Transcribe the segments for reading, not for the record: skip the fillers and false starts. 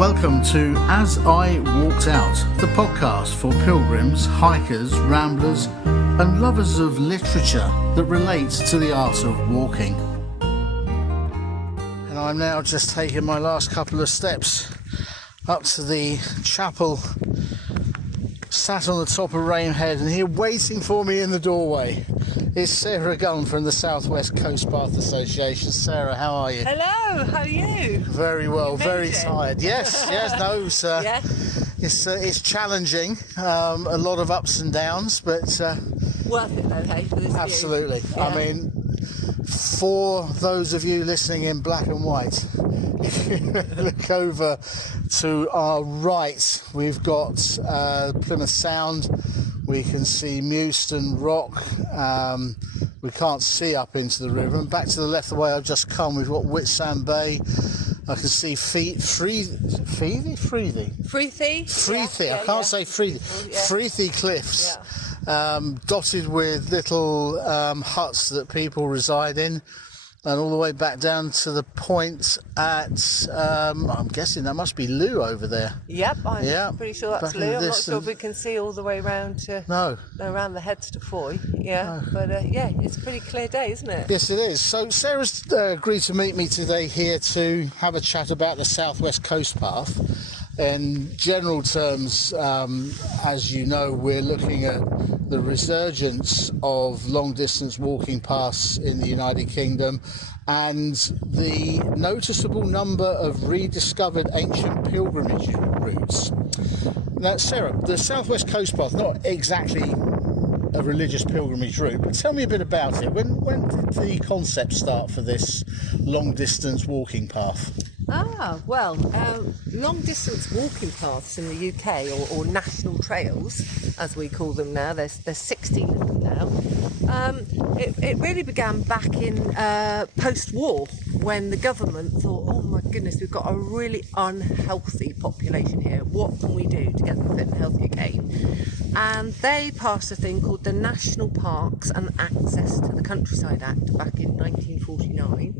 Welcome to As I Walked Out, the podcast for pilgrims, hikers, ramblers and lovers of literature that relates to the art of walking. And I'm now just taking my last couple of steps up to the chapel, sat on the top of Rainhead, and here waiting for me in the doorway is Sarah Gunn from the South West Coast Path Association. Sarah, how are you? Hello, how are you? Very well, very tired. Yes, Yeah. It's challenging, a lot of ups and downs, but Worth it though, hey, for this absolutely. view. Yeah. I mean, for those of you listening in black and white, if you look over to our right, we've got Plymouth Sound. We can see Mewston Rock. We can't see up into the river. And back to the left, the way I've just come, we've got Whitsand Bay. I can see Freethie. I can't say Freethie. Freethie Cliffs, dotted with little huts that people reside in. And all the way back down to the point at, I'm guessing that must be Looe over there. Yep, I'm pretty sure that's Looe. I'm not sure if we can see all the way around to around the heads to Foy. Yeah, but it's a pretty clear day, isn't it? Yes, it is. So Sarah's agreed to meet me today here to have a chat about the South West Coast Path. In general terms, as you know, we're looking at the resurgence of long-distance walking paths in the United Kingdom and the noticeable number of rediscovered ancient pilgrimage routes. Now, Sarah, the South West Coast Path, not exactly a religious pilgrimage route, but tell me a bit about it. When did the concept start for this long-distance walking path? Long-distance walking paths in the UK, or national trails, as we call them now, there's 16 of them now. It really began back in post-war, when the government thought, oh my goodness, we've got a really unhealthy population here. What can we do to get them fit and healthy again? And they passed a thing called the National Parks and Access to the Countryside Act back in 1949,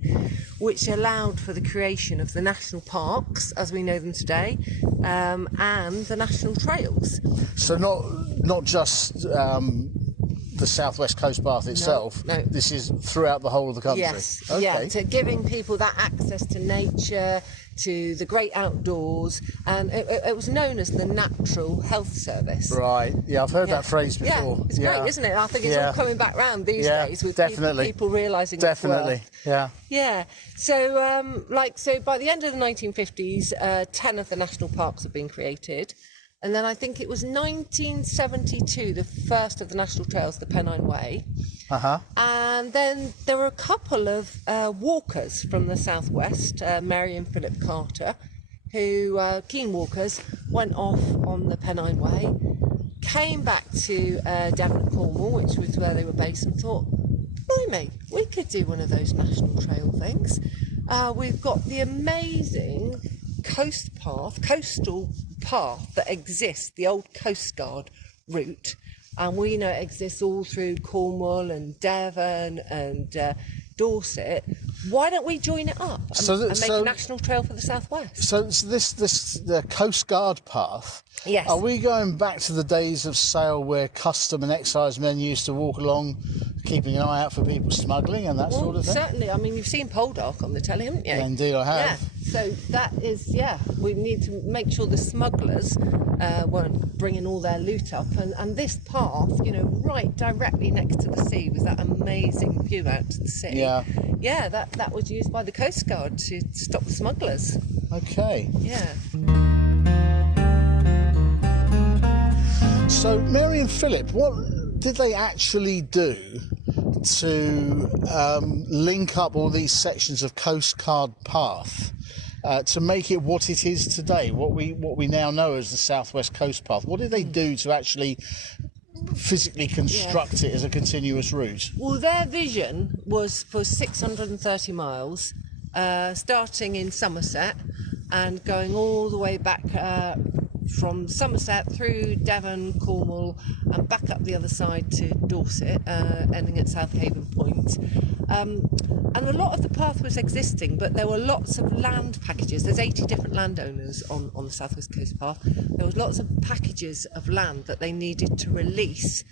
which allowed for the creation of the national parks as we know them today, and the national trails. So not just the South West Coast Path itself. No. This is throughout the whole of the country. Yes. Okay. Yeah. To giving people that access to nature, to the great outdoors, and it was known as the Natural Health Service. Right. Yeah, I've heard that phrase before. Yeah, it's great, isn't it? I think it's all coming back round these days with people realising its worth. Yeah. So, by the end of the 1950s, 10 of the national parks have been created. And then I think it was 1972, the first of the national trails, the Pennine Way. And then there were a couple of walkers from the southwest, Mary and Philip Carter, who, keen walkers, went off on the Pennine Way, came back to Devon and Cornwall, which was where they were based, and thought, blimey, we could do one of those national trail things. We've got the amazing coastal path that exists, the old Coast Guard route, and we know it exists all through Cornwall and Devon and Dorset. Why don't we join it up and make a national trail for the southwest? So the Coast Guard path. Yes. Are we going back to the days of Sale where custom and excise men used to walk along, keeping an eye out for people smuggling and that sort of thing? Certainly. I mean, you've seen Poldark on the telly, haven't you? Yeah, indeed, I have. Yeah. So that is, we need to make sure the smugglers weren't bringing all their loot up. And this path, right directly next to the sea, was that amazing view out to the sea. Yeah. Yeah, that was used by the Coast Guard to stop the smugglers. Okay. Yeah. So, Mary and Philip, what did they actually do to link up all these sections of Coast Guard path to make it what it is today, what we now know as the South West Coast Path? What did they do to actually physically construct it as a continuous route? Well, their vision was for 630 miles, starting in Somerset and going all the way back from Somerset through Devon, Cornwall, and back up the other side to Dorset, ending at South Haven Point. And a lot of the path was existing, but there were lots of land packages. There's 80 different landowners on the South West Coast Path. There was lots of packages of land that they needed to release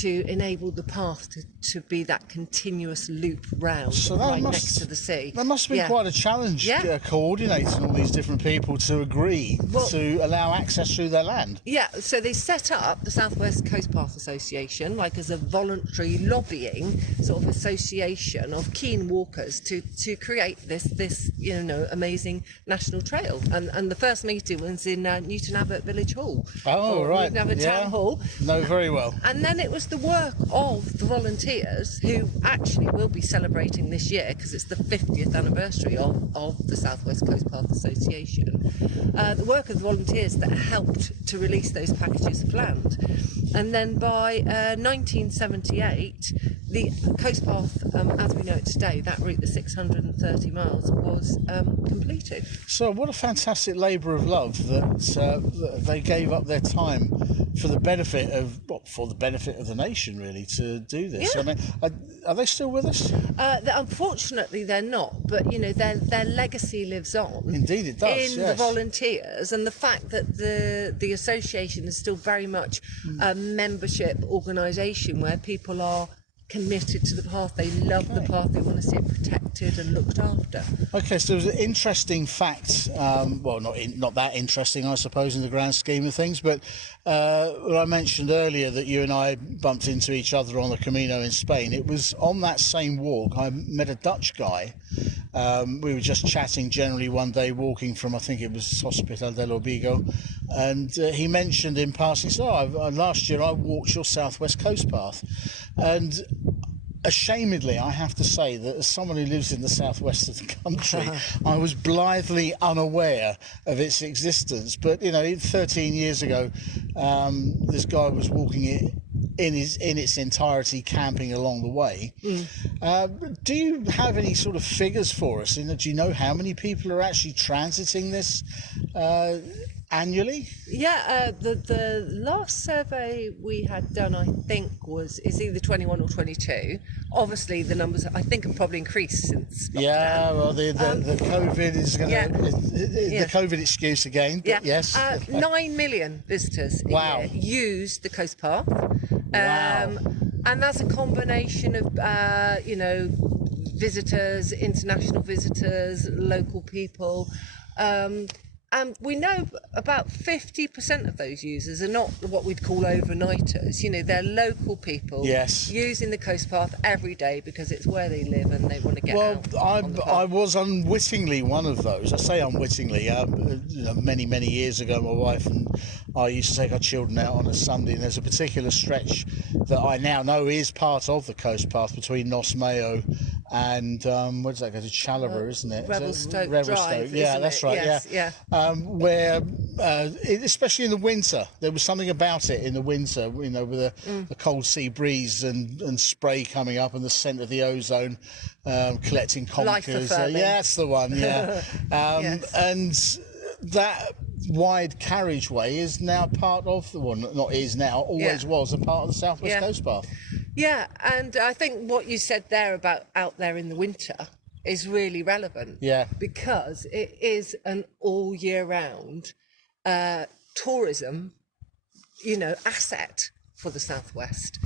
to enable the path to be that continuous loop round next to the sea. That must have been quite a challenge, coordinating all these different people to agree to allow access through their land. Yeah, so they set up the South West Coast Path Association as a voluntary lobbying sort of association of keen walkers to create this amazing national trail. And the first meeting was in Newton Abbot Village Hall. Oh, right. Newton Abbot Town Hall. Know very well. And then it was the work of the volunteers, who actually will be celebrating this year because it's the 50th anniversary of the South West Coast Path Association. The work of the volunteers that helped to release those packages of land. And then by 1978, the coast path, as we know it today, that route, the 630 miles, was completed. So what a fantastic labour of love that they gave up their time for the benefit of the nation, really, to do this. Yeah. I mean, are they still with us? Unfortunately, they're not. But their legacy lives on. Indeed, it does. In the volunteers, and the fact that the association is still very much a membership organisation where people are committed to the path. They love the path. They want to see it protected and looked after. Okay, so there's an interesting fact. Not that interesting, I suppose, in the grand scheme of things. But I mentioned earlier that you and I bumped into each other on the Camino in Spain. It was on that same walk I met a Dutch guy. We were just chatting generally one day, walking from, I think it was Hospital del Orbigo, and he mentioned in passing, last year I walked your South West Coast Path, and ashamedly, I have to say that as someone who lives in the southwest of the country, I was blithely unaware of its existence. But 13 years ago, this guy was walking it in its entirety, camping along the way. Do you have any sort of figures for us? Do you know how many people are actually transiting this annually? Yeah, the last survey we had done, I think, is either 21 or 22. Obviously, the numbers, I think, have probably increased since lockdown. Yeah, well, the COVID is going to... The COVID excuse again, but yes. 9 million visitors a year use the Coast Path. Wow. And that's a combination of, visitors, international visitors, local people. And we know about 50% of those users are not what we'd call overnighters. They're local people using the Coast Path every day because it's where they live and they want to get out. Well, I was unwittingly one of those. I say unwittingly. Many, many years ago, my wife and I used to take our children out on a Sunday, and there's a particular stretch that I now know is part of the Coast Path between Nos Mayo and where does that go to? Chalaber, isn't it? Revelstoke Drive. Yeah, that's right. Yes, where especially in the winter, there was something about it in the winter, with a cold sea breeze and spray coming up and the scent of the ozone collecting conkers. That's the one. Yeah, and that wide carriageway is now part of the one. Not is now, always was a part of the South West Coast Path. Yeah, and I think what you said there about out there in the winter is really relevant. Yeah. Because it is an all year round tourism, asset for the Southwest.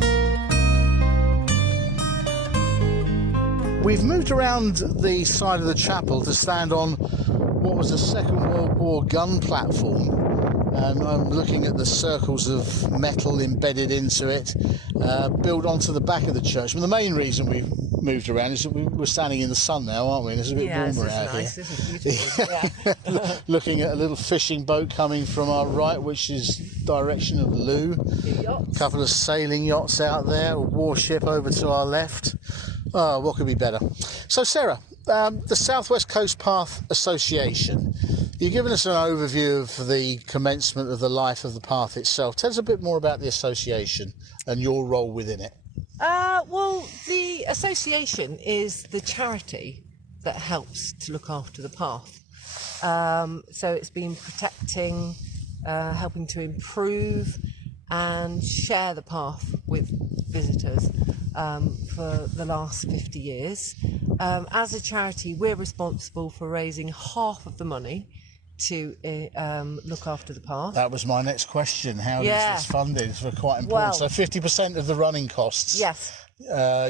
We've moved around the side of the chapel to stand on what was a Second World War gun platform. And I'm looking at the circles of metal embedded into it, built onto the back of the church. But the main reason we've moved around is that we're standing in the sun now, aren't we? And it's a bit warmer out nice, here. Isn't it? Beautiful. Yeah. Looking at a little fishing boat coming from our right, which is direction of Looe. A couple of sailing yachts out there, a warship over to our left. Oh, what could be better? So, Sarah, the South West Coast Path Association. You've given us an overview of the commencement of the life of the path itself. Tell us a bit more about the association and your role within it. Well, the association is the charity that helps to look after the path. So it's been protecting, helping to improve and share the path with visitors for the last 50 years. as a charity, we're responsible for raising half of the money to look after the path. That was my next question. How is this funded? It's quite important. So 50% of the running costs, yes,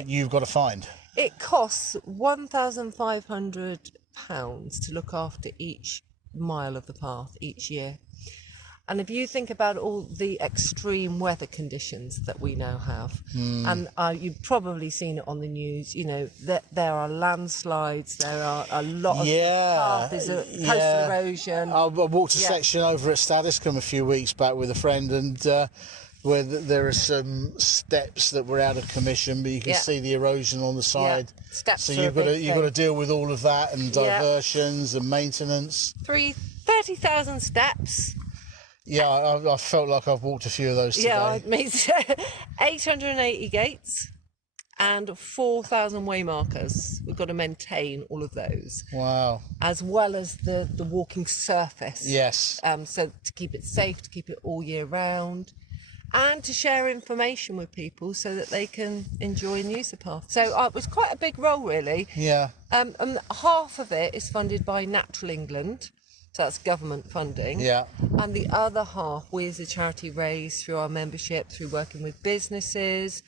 you've got to find. It costs £1,500 to look after each mile of the path each year. And if you think about all the extreme weather conditions that we now have, and you've probably seen it on the news, you know, that there are landslides, there are a lot of path is coastal erosion. I walked a section over at Staddiscombe a few weeks back with a friend, and where there are some steps that were out of commission, but you can see the erosion on the side. Steps so you've got to deal with all of that and diversions and maintenance. 30,000 steps. Yeah, I felt like I've walked a few of those today. Yeah, me too. 880 gates and 4,000 waymarkers. We've got to maintain all of those. Wow. As well as the walking surface. Yes. So to keep it safe, to keep it all year round, and to share information with people so that they can enjoy and use the path. So it was quite a big role, really. Yeah. And half of it is funded by Natural England. So that's government funding. Yeah. And the other half, we as a charity raise through our membership, through working with businesses,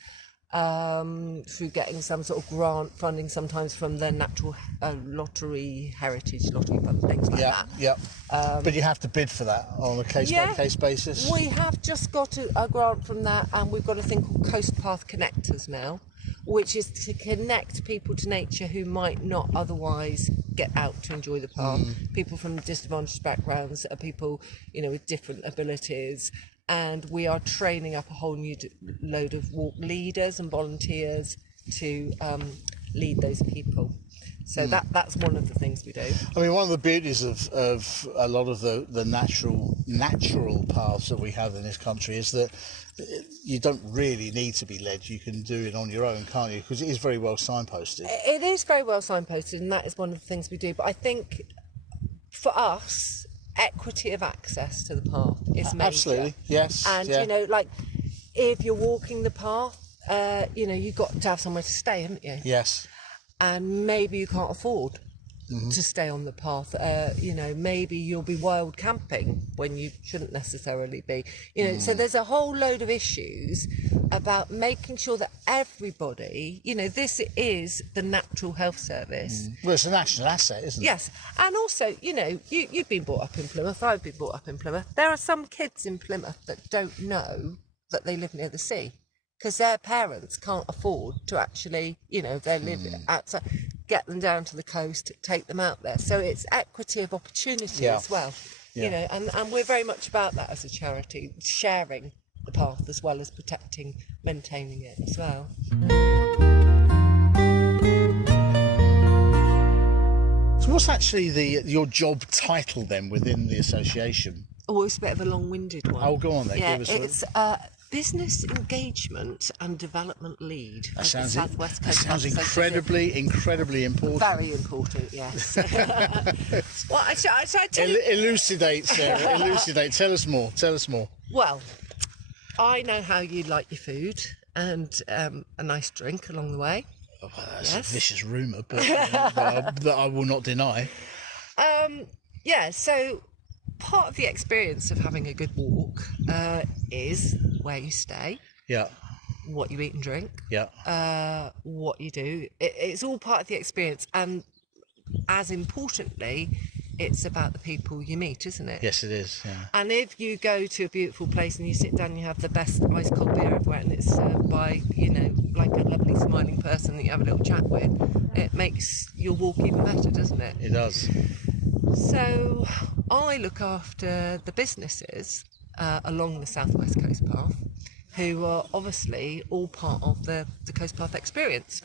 through getting some sort of grant funding, sometimes from the Natural Heritage Lottery Fund, things like that. Yeah. But you have to bid for that on a case-by-case basis? We have just got a grant from that, and we've got a thing called Coast Path Connectors now, which is to connect people to nature who might not otherwise get out to enjoy the path. People from disadvantaged backgrounds, people, you know, with different abilities. And we are training up a whole new load of walk leaders and volunteers to lead those people. So that's one of the things we do. I mean, one of the beauties of a lot of the natural paths that we have in this country is that you don't really need to be led. You can do it on your own, can't you? Because it is very well signposted. It is very well signposted, and that is one of the things we do. But I think for us, equity of access to the path is major. Absolutely, yes. And, you know, like, if you're walking the path, you know, you've got to have somewhere to stay, haven't you? Yes. And maybe you can't afford to stay on the path. You know, maybe you'll be wild camping when you shouldn't necessarily be. You know, so there's a whole load of issues about making sure that everybody, you know, this is the Natural Health Service. Well, it's a national asset, isn't it? Yes, and also, you know, you've been brought up in Plymouth, I've been brought up in Plymouth. There are some kids in Plymouth that don't know that they live near the sea, because their parents can't afford to actually, you know, they live outside, get them down to the coast, take them out there. So it's equity of opportunity as well, you know, and we're very much about that as a charity, sharing the path as well as protecting, maintaining it as well. So what's actually your job title then within the association? Oh, it's a bit of a long-winded one. Oh, go on then. Yeah, it's Business Engagement and Development Lead for the South West Coast. That sounds incredibly important. Very important, yes. Well, I tell you... Elucidate, Sarah, elucidate. Tell us more. Well, I know how you like your food and a nice drink along the way. Oh, well, that's a vicious rumour, but that I will not deny. Yeah, so part of the experience of having a good walk is where you stay. Yeah. What you eat and drink. Yeah. What you do. It's all part of the experience, and as importantly, it's about the people you meet, isn't it? Yes, it is. Yeah. And if you go to a beautiful place and you sit down and you have the best ice cold beer everywhere, and it's served by, you know, like a lovely smiling person that you have a little chat with, it makes your walk even better, doesn't it? It does. So I look after the businesses along the South West Coast Path, who are obviously all part of the Coast Path experience.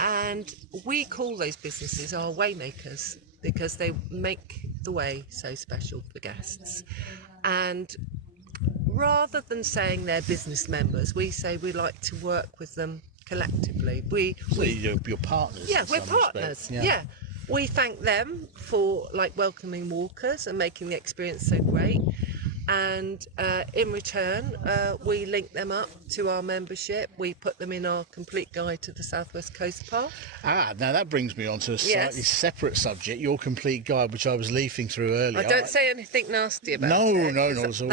And we call those businesses our waymakers, because they make the way so special for guests. And rather than saying they're business members, we say we like to work with them collectively. You're partners. Yeah, we're partners. Yeah. We thank them for, like, welcoming walkers and making the experience so great. and in return we link them up to our membership. We put them in our complete guide to the South West Coast Path. Now that brings me on to a slightly separate subject, your complete guide, which I was leafing through earlier. I don't say anything nasty about it. No, not at all.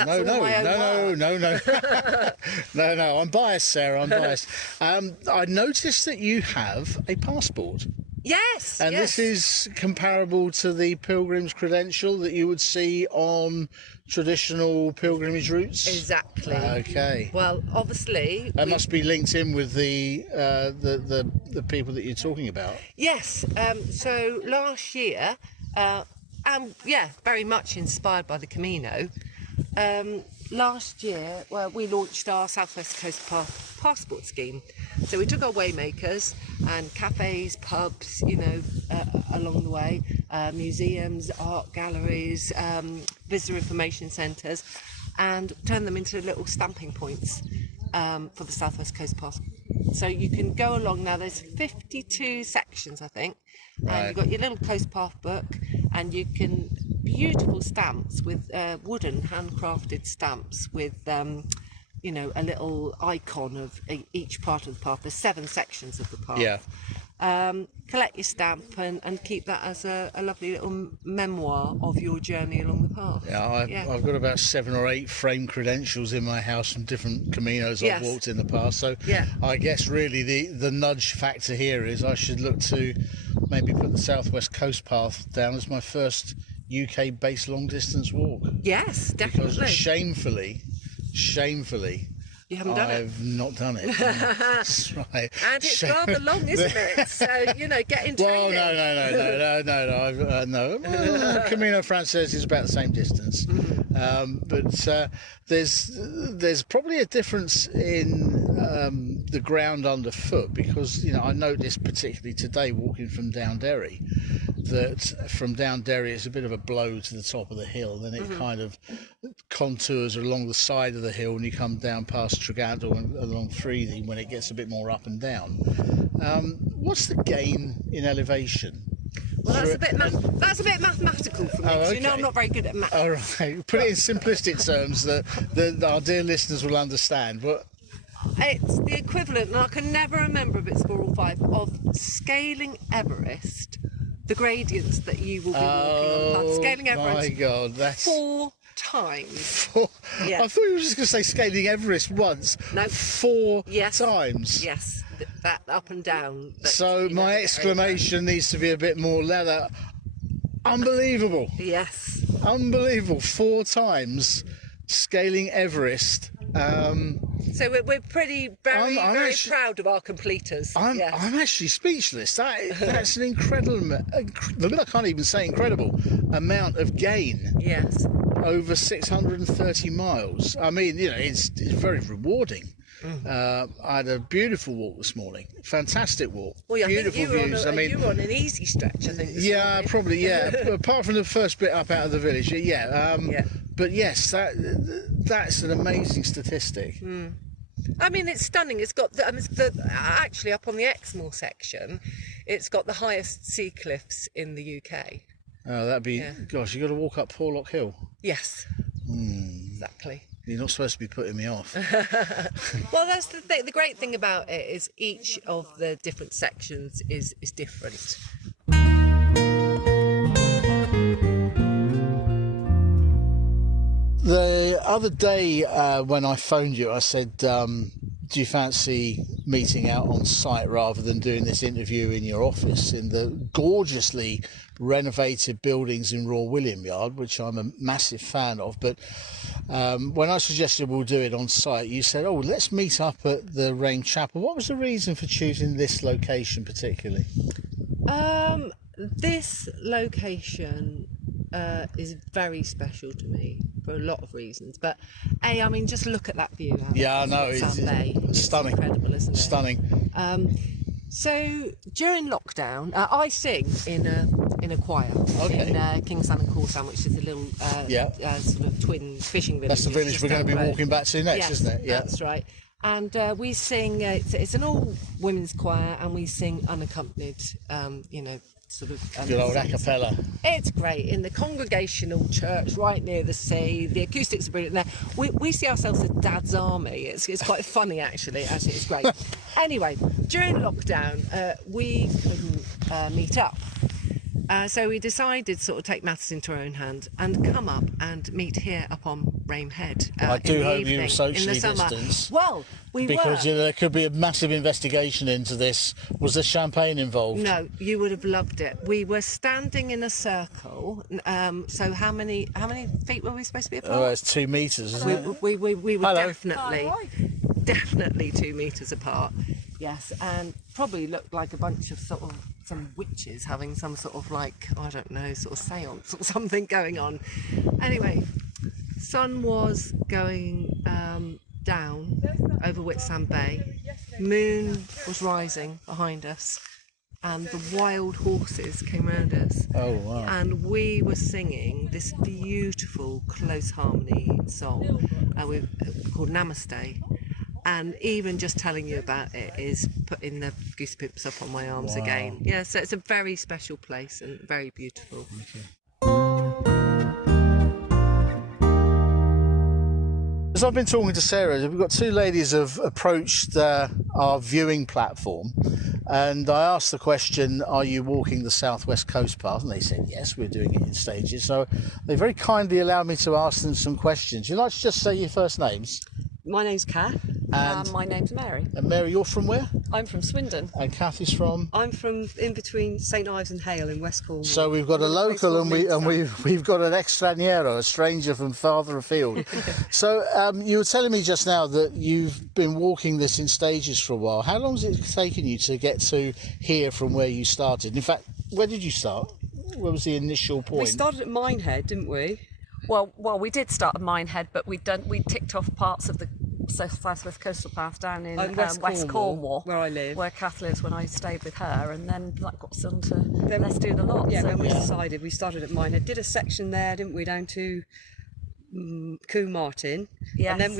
No, I'm biased, Sarah, I'm biased. I noticed that you have a passport. Yes. And this is comparable to the pilgrim's credential that you would see on traditional pilgrimage routes? Exactly. Okay. Well, obviously... That must be linked in with the people that you're talking about. Yes. So last year, very much inspired by the Camino, last year we launched our South West Coast Path passport scheme. So we took our waymakers and cafes, pubs, along the way, museums, art galleries, visitor information centres, and turned them into little stamping points for the South West Coast Path. So you can go along now. There's 52 sections, I think, and you've got your little Coast Path book, and you can beautiful stamps with wooden handcrafted stamps with a little icon of each part of the path. There's 7 sections of the path. Yeah. Collect your stamp and keep that as a lovely little memoir of your journey along the path. I've got about 7 or 8 framed credentials in my house from different Caminos I've walked in the past. So I guess really the nudge factor here is I should look to maybe put the South West Coast Path down as my first UK-based long-distance walk. Yes, definitely. Because shamefully, you haven't done I've not done it. That's right. And it's rather long, isn't it? So, get into it. Well, no. Camino Frances is about the same distance. But there's probably a difference in the ground underfoot because, I noticed particularly today walking from Downderry that from Downderry it's a bit of a blow to the top of the hill, then it kind of contours along the side of the hill and you come down past Tregadle and along Freething when it gets a bit more up and down. What's the gain in elevation? Well, that's a bit mathematical for me. Okay. I'm not very good at maths. All right, put it in simplistic terms that our dear listeners will understand. But it's the equivalent, and I can never remember if it's 4 or 5, of scaling Everest. The gradients that you will be walking on. Scaling Everest. My God, that's 4 times. I thought you were just going to say scaling Everest once. No. 4 times. Yes, that up and down. So my exclamation needs to be a bit more leather. Unbelievable. Yes. Unbelievable. 4 times scaling Everest. So we're very proud of our completers. I'm actually speechless. That's an incredible, I can't even say incredible, amount of gain. Yes. Over 630 miles. I mean, it's very rewarding. I had a beautiful walk this morning. Fantastic walk. Well, beautiful views. You were on an easy stretch, I think. Morning. Probably. Apart from the first bit up out of the village. But yes, that's an amazing statistic. I mean, it's stunning. It's got actually up on the Exmoor section, it's got the highest sea cliffs in the UK. Oh, that'd be gosh! You got to walk up Porlock Hill. Yes. Exactly. You're not supposed to be putting me off. Well, that's the thing. The great thing about it is each of the different sections is different. The other day when I phoned you, I said, do you fancy meeting out on site rather than doing this interview in your office in the gorgeously renovated buildings in Royal William Yard, which I'm a massive fan of. But when I suggested we'll do it on site, you said, let's meet up at the Rain Chapel. What was the reason for choosing this location particularly? This location is very special to me for a lot of reasons, but just look at that view. I know it's stunning. It's incredible, isn't it? Stunning. So during lockdown, I sing in a choir in King's Salmon Corsan, which is a little sort of twin fishing village. That's the village we're going to be walking back to next, isn't it? Yeah, that's right. And we sing, it's an all women's choir, and we sing unaccompanied, sort of... Good old a cappella. It's great, in the Congregational Church right near the sea. The acoustics are brilliant there. We see ourselves as Dad's Army. It's quite funny, actually. It's great. Anyway, during lockdown, we couldn't meet up. So we decided to sort of take matters into our own hand and come up and meet here up on Rame Head. I do hope you were socially distanced. Well, we were. Because there could be a massive investigation into this. Was there champagne involved? No, you would have loved it. We were standing in a circle. So how many feet were we supposed to be apart? Oh, it's 2 metres, isn't it? We were Hello. definitely 2 metres apart. Yes, and probably looked like a bunch of sort of some witches having some sort of like, I don't know, sort of seance or something going on. Anyway, sun was going down over Whitsand Bay. Moon was rising behind us, and the wild horses came around us. Oh, wow. And we were singing this beautiful close harmony song called Namaste. And even just telling you about it is putting the goose pimps up on my arms again. Yeah, so it's a very special place and very beautiful. As I've been talking to Sarah, we've got 2 ladies have approached our viewing platform, and I asked the question, are you walking the South West Coast Path? And they said yes, we're doing it in stages. So they very kindly allowed me to ask them some questions. Would you like to just say your first names? My name's Kath. And my name's Mary. And Mary, you're from where? I'm from Swindon. And Kath is from? I'm from in between St Ives and Hale in West Cornwall. So we've got a local and we've got an extranjero, a stranger from farther afield. So you were telling me just now that you've been walking this in stages for a while. How long has it taken you to get to here from where you started? In fact, where did you start? Where was the initial point? We started at Minehead, didn't we? Well, we did start at Minehead, but we ticked off parts of the South West Coastal Path down in West Cornwall, where I live, where Kath lives, when I stayed with her, and then that got us on to let's do the lot. Yeah, so then we decided we started at Minehead, did a section there, didn't we, down to Combe Martin, yes. And then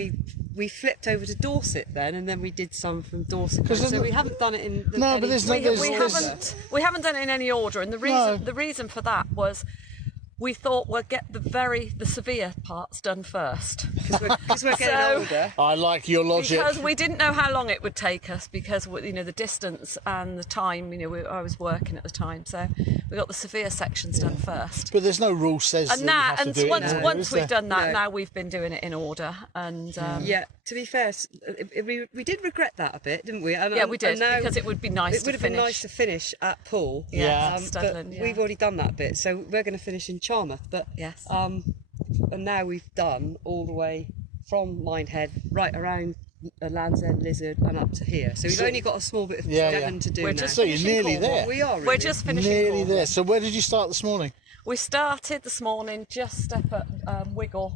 we flipped over to Dorset then, and then we did some from Dorset. So we haven't done it in we haven't done it in any order, and the reason for that was, we thought we'll get the severe parts done first. Because we're getting older. I like your logic. Because we didn't know how long it would take us, because the distance and the time. I was working at the time, so we got the severe sections done first. But there's no rule says. And that you have to do it in order, once we've done that, now we've been doing it in order. And yeah, to be fair, we did regret that a bit, didn't we? Yeah, we did, because it would be nice. It would have been nice to finish at Poole. Yeah, but we've already done that bit, so we're going to finish in Charmouth. But yes, and now we've done all the way from Minehead right around Land's End, Lizard, and up to here. So we've only got a small bit of Devon to do. So you're nearly there. We are. Really. We're just finishing. Nearly there. So where did you start this morning? We started this morning just up at Wiggle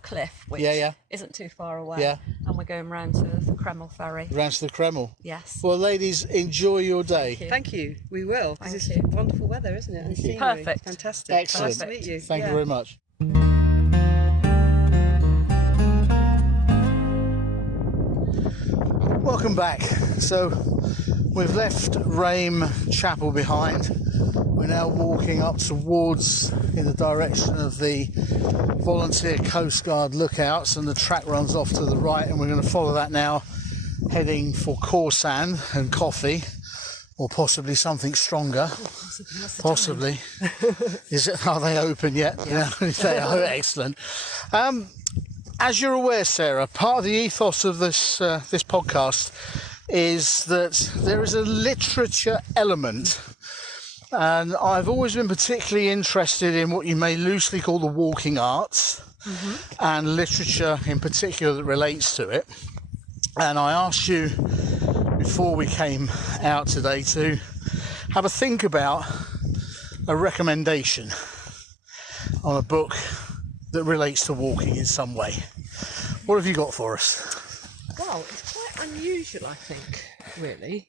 Cliff, which isn't too far away. Yeah. And we're going round to the Kreml ferry. Round to the Kreml. Yes. Well, ladies, enjoy your day. Thank you. We will. Because it's wonderful weather, isn't it? And scenery. Perfect. Fantastic. Excellent. Nice to meet you. Thank you very much. Welcome back. So we've left Rame Chapel behind. We're now walking up towards in the direction of the volunteer Coast Guard lookouts, and the track runs off to the right, and we're going to follow that now, heading for Corsand and coffee, or possibly something stronger. Possibly. Are they open yet? Yeah. They are. Excellent. As you're aware, Sarah, part of the ethos of this podcast is that there is a literature element, and I've always been particularly interested in what you may loosely call the walking arts, and literature in particular that relates to it. And I asked you before we came out today to have a think about a recommendation on a book that relates to walking in some way. What have you got for us? Well, it's quite unusual, I think, really.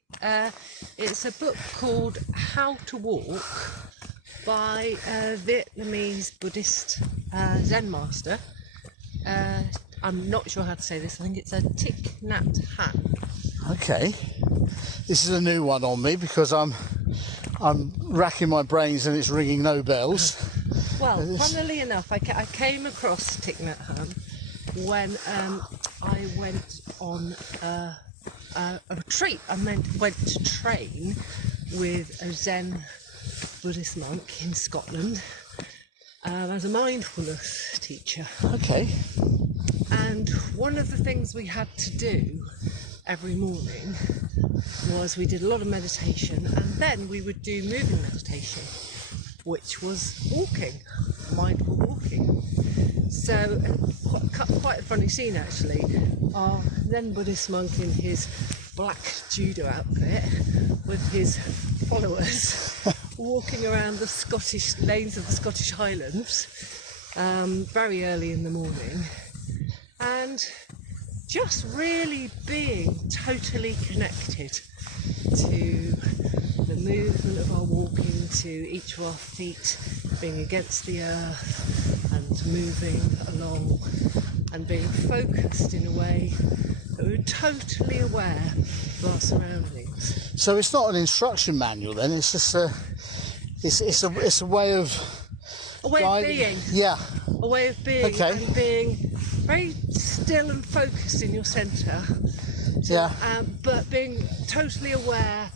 It's a book called How to Walk by a Vietnamese Buddhist Zen master I'm not sure how to say this. I think it's a Thich Nhat Hanh. Okay, this is a new one on me because I'm racking my brains and it's ringing no bells. Well, funnily enough, I came across Thich Nhat Hanh when I went on a retreat. I went to train with a Zen Buddhist monk in Scotland as a mindfulness teacher. Okay. And one of the things we had to do every morning was we did a lot of meditation, and then we would do moving meditation, which was walking, mindful walking. So quite a funny scene actually. Our Zen Buddhist monk in his black judo outfit with his followers walking around the Scottish lanes of the Scottish Highlands very early in the morning, and just really being totally connected to the movement of our walking, to each of our feet being against the earth and moving along, and being focused in a way that we're totally aware of our surroundings. So it's not an instruction manual then, it's just it's a way of being. Yeah. A way of being, okay. And being very still and focused in your centre. Yeah. But being totally aware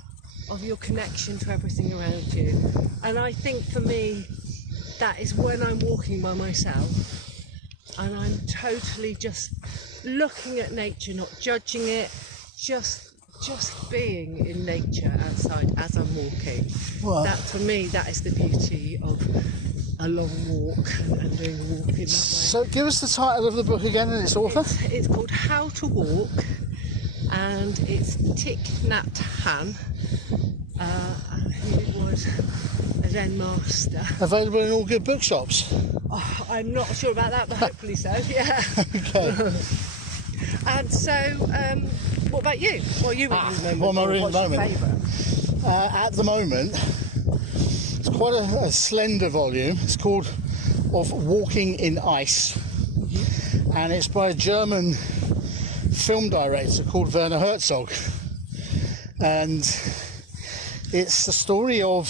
of your connection to everything around you. And I think for me, that is when I'm walking by myself and I'm totally just looking at nature, not judging it, just being in nature outside as I'm walking. Well, that for me, that is the beauty of a long walk and doing a walk in that way. So give us the title of the book again and its author. It's called How to Walk, and it's Thich Nhat Hanh. He was a Zen master. Available in all good bookshops? Oh, I'm not sure about that, but hopefully so, yeah. Okay. And so, what about you? What are you reading at the moment? What am I reading at the moment? At the moment, it's quite a slender volume. It's called Of Walking in Ice. And it's by a German film director called Werner Herzog. And it's the story of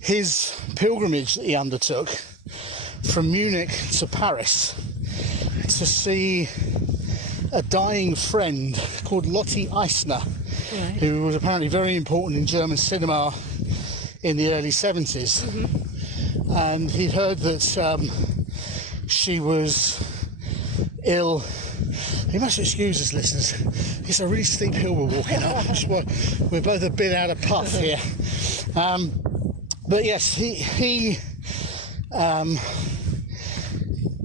his pilgrimage that he undertook from Munich to Paris to see a dying friend called Lotte Eisner, right, who was apparently very important in German cinema in the early 70s. Mm-hmm. And he heard that she was ill. You must excuse us, listeners. It's a really steep hill we're walking up. We're both a bit out of puff here. But yes, he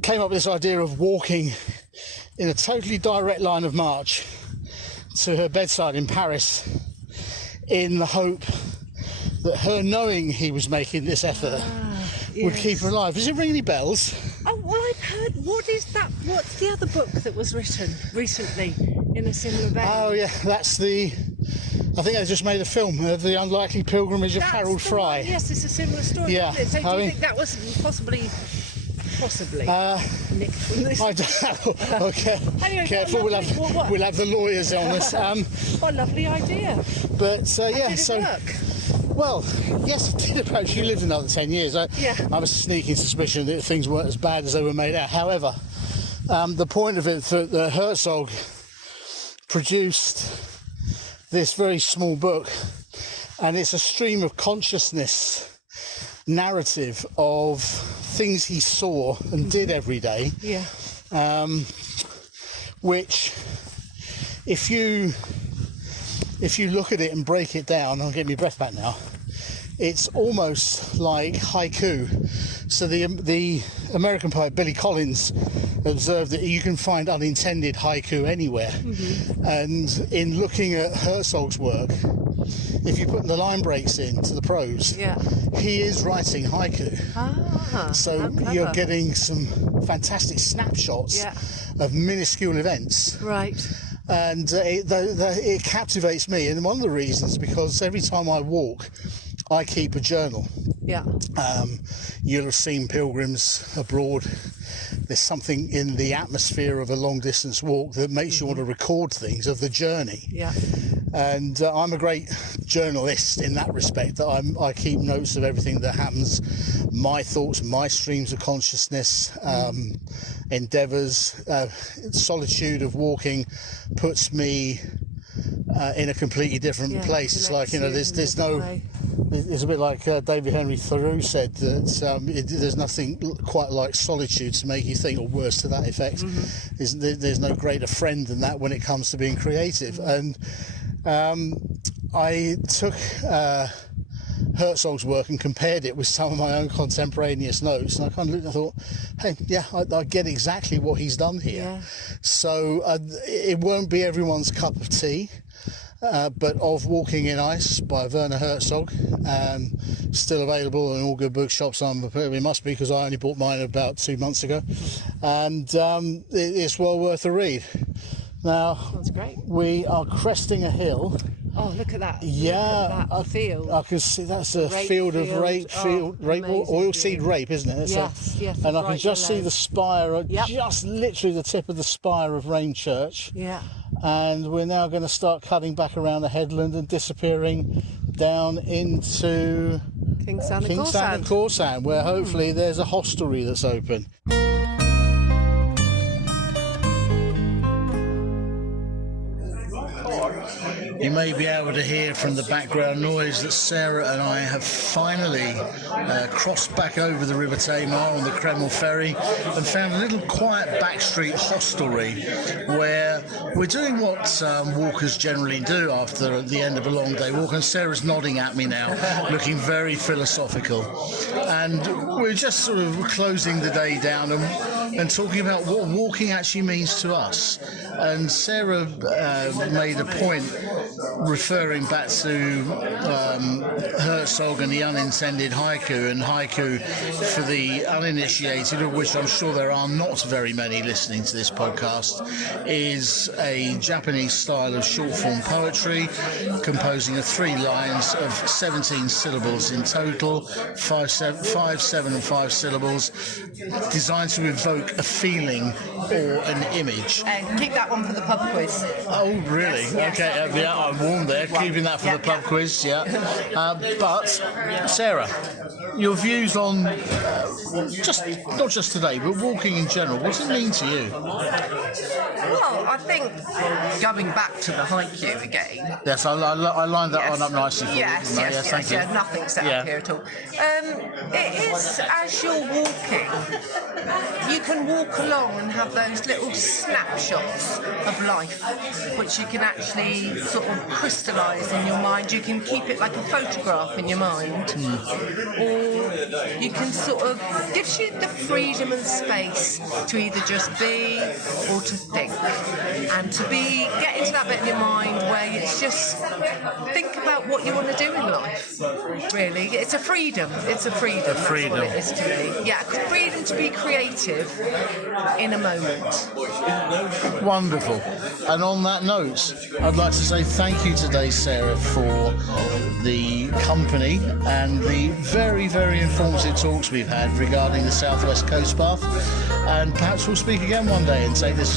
came up with this idea of walking in a totally direct line of march to her bedside in Paris in the hope that her knowing he was making this effort would keep her alive. Does it ring any bells? Oh, well, I've heard. What is that? What's the other book that was written recently in a similar vein? Oh, yeah, that's the... I think they just made a film, The Unlikely Pilgrimage of Harold Fry. One. Yes, it's a similar story. Yeah. So do you think that was possibly nicked from this? I don't know. Okay. Anyway, careful, we'll have the lawyers on this. What a lovely idea. But yeah, did it work? Well, yes, it did. Approach. You lived another 10 years. I have a sneaking suspicion that things weren't as bad as they were made out. However, the point of it that Herzog produced this very small book, and it's a stream of consciousness narrative of things he saw and did every day. Yeah. Which, if you look at it and break it down, I'll get my breath back now. It's almost like haiku. So the American poet Billy Collins observed that you can find unintended haiku anywhere. Mm-hmm. And in looking at Herzog's work, if you put the line breaks into the prose, he is writing haiku. So you're getting some fantastic snapshots of minuscule events. Right. And it captivates me, and one of the reasons, because every time I walk, I keep a journal. Yeah. You'll have seen Pilgrims Abroad. There's something in the atmosphere of a long distance walk that makes you want to record things of the journey. Yeah. And I'm a great journalist in that respect, that I keep notes of everything that happens, my thoughts, my streams of consciousness, endeavours. Solitude of walking puts me in a completely different place. It's like, there's no... It's a bit like David Henry Thoreau said, that there's nothing quite like solitude to make you think, or worse to that effect. There's no greater friend than that when it comes to being creative. And I took Herzog's work and compared it with some of my own contemporaneous notes, and I kind of looked and thought, hey, yeah, I get exactly what he's done here. Yeah. So it won't be everyone's cup of tea. But Of Walking in Ice by Werner Herzog, still available in all good bookshops. It must be, because I only bought mine about 2 months ago, and it's well worth a read. Now, that's great. We are cresting a hill. Oh, look at that! Yeah, look at that field. I can see that's a field of oilseed rape, isn't it? Yes. And I can just see the spire, just literally the tip of the spire of Rain Church. Yeah. And we're now going to start cutting back around the headland and disappearing down into Kingsand and Corsand, where hopefully there's a hostelry that's open. You may be able to hear from the background noise that Sarah and I have finally crossed back over the River Tamar on the Kreml ferry and found a little quiet backstreet hostelry where we're doing what walkers generally do after the end of a long day walk. And Sarah's nodding at me now, looking very philosophical. And we're just sort of closing the day down and talking about what walking actually means to us. And Sarah made a point referring back to Herzog and the unintended haiku, and haiku, for the uninitiated, of which I'm sure there are not very many listening to this podcast, is a Japanese style of short form poetry composing of 3 lines of 17 syllables in total, 5, 7 and 5 syllables, designed to evoke a feeling or an image. Keep that one for the pub quiz. Oh, really? Yes. Okay, yeah, I'm warned there. Keeping that for the pub quiz, yeah. But, Sarah, your views on not just today, but walking in general, what does it mean to you? Well, I think going back to the haiku again. Yes, I lined that one up nicely for you. Yes, thank you. Nothing set up here at all. It is, as you're walking, you can walk along and have those little snapshots of life, which you can actually sort of crystallise in your mind. You can keep it like a photograph in your mind, or you can sort of, gives you the freedom and space to either just be or to think, and to get into that bit in your mind where it's just think about what you want to do in life. Really, it's a freedom. It's a freedom. That's what it is to me. Yeah, freedom to be creative in a moment. Wonderful. And on that note, I'd like to say thank you today, Sarah, for the company and the very, very informative talks we've had regarding the South West Coast Path. And perhaps we'll speak again one day and take this